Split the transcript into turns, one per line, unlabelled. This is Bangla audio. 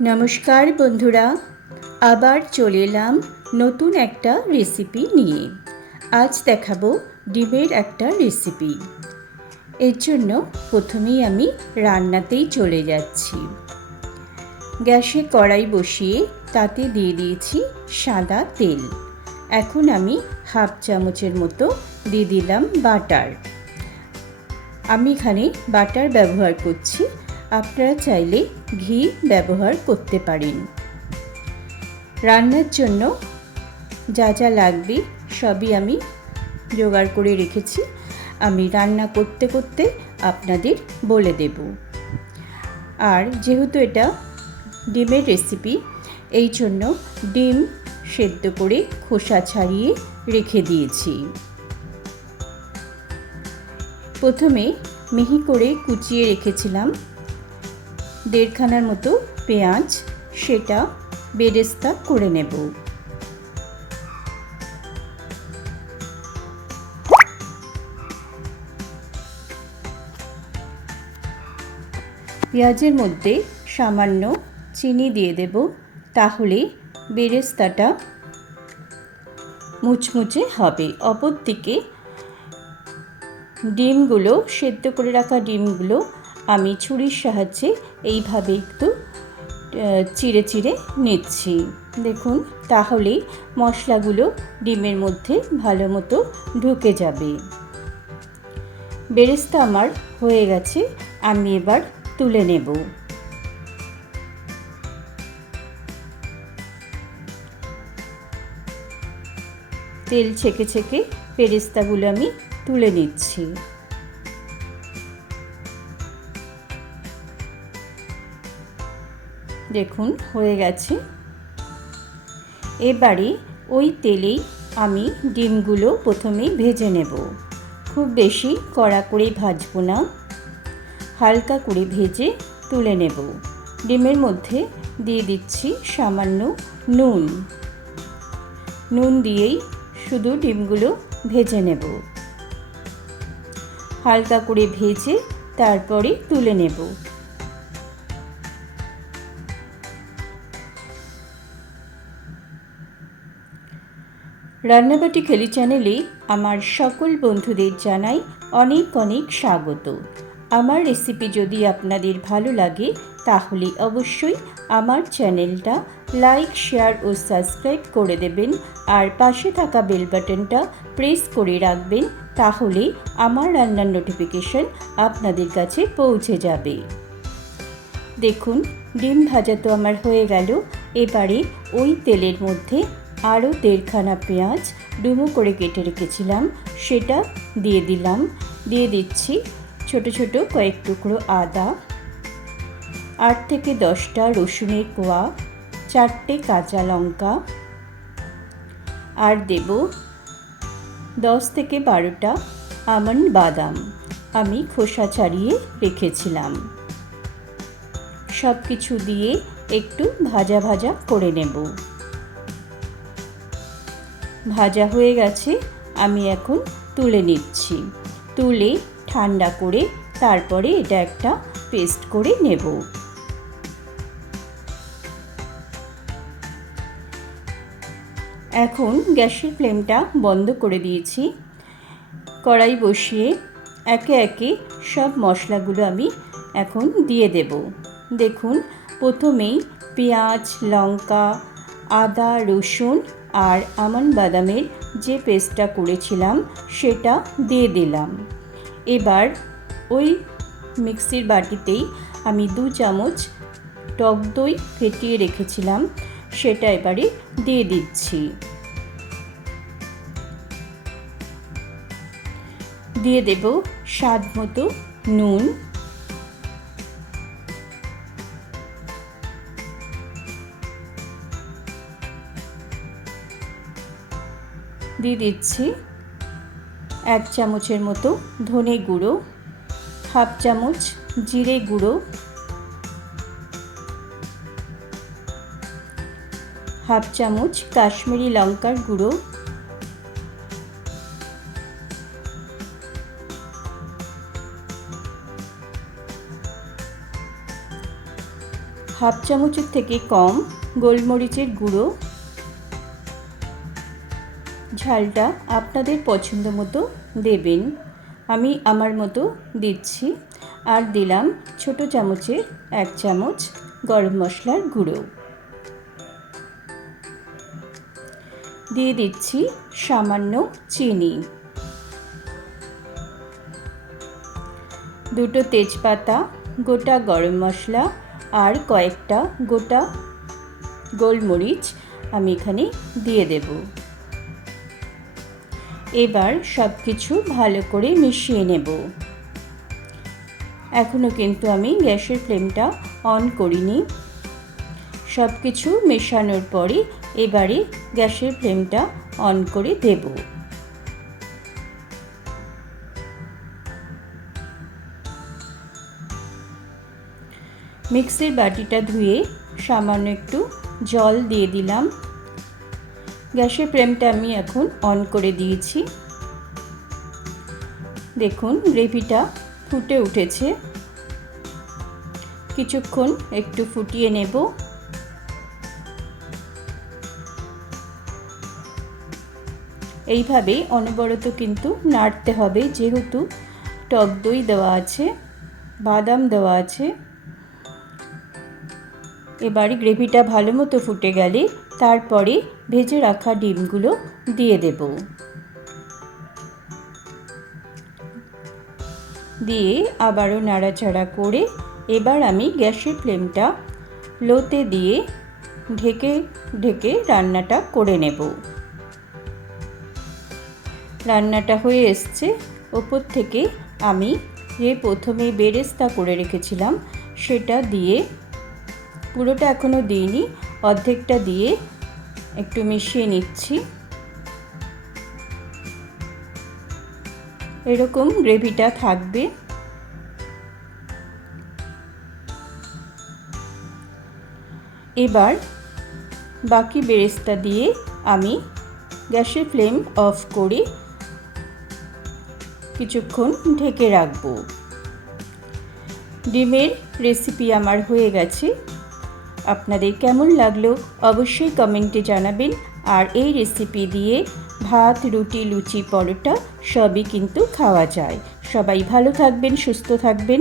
নমস্কার বন্ধুরা, আবার চলে এলাম নতুন একটা রেসিপি নিয়ে। আজ দেখাবো ডিমের একটা রেসিপি এর জন্য প্রথমেই আমি রান্নাতেই চলে যাচ্ছি। গ্যাসে কড়াই বসিয়ে তাতে দিয়ে দিয়েছি সাদা তেল। এখন আমি হাফ চামচের মতো দিয়ে দিলাম বাটার। আমি এখানে বাটার ব্যবহার করছি আপনারা চাইলে ঘি ব্যবহার করতে পারেন। রান্নার জন্য যা যা লাগবে সবই আমি জোগাড় করে রেখেছি। আমি রান্না করতে করতে আপনাদের বলে দেব। আর যেহেতু এটা ডিমের রেসিপি এই জন্য ডিম সেদ্ধ করে খোসা ছাড়িয়ে রেখে দিয়েছি। প্রথমে মিহি করে কুচিয়ে রেখেছিলাম। দেড়খানার মতো পেঁয়াজ, সেটা বেরেস্তা করে নেব। পেঁয়াজের মধ্যে সামান্য চিনি দিয়ে দেব, তাহলে বেরেস্তাটা মুচমুচে হবে। অপরদিকে ডিমগুলো, সেদ্ধ করে রাখা ডিমগুলো আমি ছুরির সাহায্যে এইভাবে একটু চিড়ে চিড়ে নিচ্ছি। দেখুন তাহলেই মশলাগুলো ডিমের মধ্যে ভালো মতো ঢুকে যাবে। বেরেস্তা আমার হয়ে গেছে, আমি এবার তুলে নেব। তেল ছেঁকে ছেঁকে পেরেস্তাগুলো আমি তুলে নিচ্ছি। দেখুন, হয়ে গেছে। এবারে ওই তেলেই আমি ডিমগুলো প্রথমে ভেজে নেব। খুব বেশি কড়া করে ভাজবো না। হালকা করে ভেজে তুলে নেব। ডিমের মধ্যে দিয়ে দিচ্ছি সামান্য নুন। নুন দিয়েই শুধু ডিমগুলো ভেজে নেব। হালকা করে ভেজে তারপরে তুলে নেব। রান্নাবাটি খেলি চ্যানেলে আমার সকল বন্ধুদের জানাই অনেক অনেক স্বাগত। আমার রেসিপি যদি আপনাদের ভালো লাগে, তাহলে অবশ্যই আমার চ্যানেলটা লাইক শেয়ার ও সাবস্ক্রাইব করে দেবেন আর পাশে থাকা বেল বাটনটা প্রেস করে রাখবেন, তাহলে আমার রান্নার নোটিফিকেশন আপনাদের কাছে পৌঁছে যাবে। দেখুন, ডিম ভাজা তো আমার হয়ে গেল। এবারে ওই তেলের মধ্যে আরও দেড়খানা পেঁয়াজ ডুমো করে কেটে রেখেছিলাম, সেটা দিয়ে দিলাম। দিয়ে দিচ্ছি ছোট ছোট কয়েক টুকরো আদা, আট থেকে দশটা রসুনের কোয়া, চারটে কাঁচা লঙ্কা, আর দেব দশ থেকে বারোটা আমন্ড বাদাম আমি খোসা ছাড়িয়ে রেখেছিলাম। সব কিছু দিয়ে একটু ভাজা ভাজা করে নেব। ভাজা হয়ে গেছে, আমি এখন তুলে নিচ্ছি। তুলে ঠান্ডা করে তারপরে এটা একটা পেস্ট করে নেব। এখন গ্যাসের ফ্লেমটা বন্ধ করে দিয়েছি। কড়াই বসিয়ে একে একে সব মশলাগুলো আমি এখন দিয়ে দেব। দেখুন, প্রথমেই পেঁয়াজ, লঙ্কা, আদা, রসুন আর আমন বাদামের যে পেস্টটা করেছিলাম, সেটা দিয়ে দিলাম। এবার ওই মিক্সির বাটিতেই আমি দু চামচ টক দই ফেটিয়ে রেখেছিলাম, সেটা এবারে দিয়ে দিচ্ছি। দিয়ে দেব স্বাদ মতো নুন দিয়ে দিচ্ছি এক চামচের মতো ধনে গুঁড়ো, হাফ চামচ জিরে গুঁড়ো, হাফ চামচ কাশ্মীরি লঙ্কার গুঁড়ো, হাফ চামচের থেকে কম গোলমরিচের গুঁড়ো ঝালটা আপনাদের পছন্দ মতো দেবেন। আমি আমার মতো দিচ্ছি। আর দিলাম ছোট চামচের এক চামচ গরম মশলার গুঁড়ো। দিয়ে দিচ্ছি সামান্য চিনি। দুটো তেজপাতা, গোটা গরম মশলা আর কয়েকটা গোটা গোলমরিচ আমি এখানে দিয়ে দেব। এবার সব কিছু ভালো করে মিশিয়ে নেব। এখনও কিন্তু আমি গ্যাসের ফ্লেমটা অন করিনি। সব কিছু মেশানোর পরে এবারে গ্যাসের ফ্লেমটা অন করে দেব। মিক্সির বাটিটা ধুয়ে সামান্য একটু জল দিয়ে দিলাম। গ্যাসের ফ্লেমটা আমি এখন অন করে দিয়েছি। দেখুন, গ্রেভিটা ফুটে উঠেছে। কিছুক্ষণ একটু ফুটিয়ে নেব। এইভাবে অনবরত কিন্তু নাড়তে হবে, যেহেতু টক দই দেওয়া আছে, বাদাম দেওয়া আছে। এবারে গ্রেভিটা ভালো মতো ফুটে গেলে তারপরে ভেজে রাখা ডিমগুলো দিয়ে দেব। দিয়ে আবারও নাড়াচাড়া করে এবার আমি গ্যাসের ফ্লেমটা লোতে দিয়ে ঢেকে ঢেকে রান্নাটা করে নেব। রান্নাটা হয়ে এসছে। ওপর থেকে আমি যে প্রথমে বেরেস্তা করে রেখেছিলাম, সেটা দিয়ে পুরোটা এখনও দিইনি। অর্ধেকটা দিয়ে একটু মিশিয়ে নিচ্ছি। এরকম গ্রেভিটা থাকবে। এবার বাকি বেরেস্তা দিয়ে আমি গ্যাসের ফ্লেম অফ করে কিছুক্ষণ ঢেকে রাখব। ডিমের রেসিপি আমার হয়ে গেছে। আপনাদের কেমন লাগল অবশ্যই কমেন্টে জানাবেন। আর এই রেসিপি দিয়ে ভাত, রুটি, লুচি, পরোটা সবই কিন্তু খাওয়া যায়। সবাই ভালো থাকবেন, সুস্থ থাকবেন।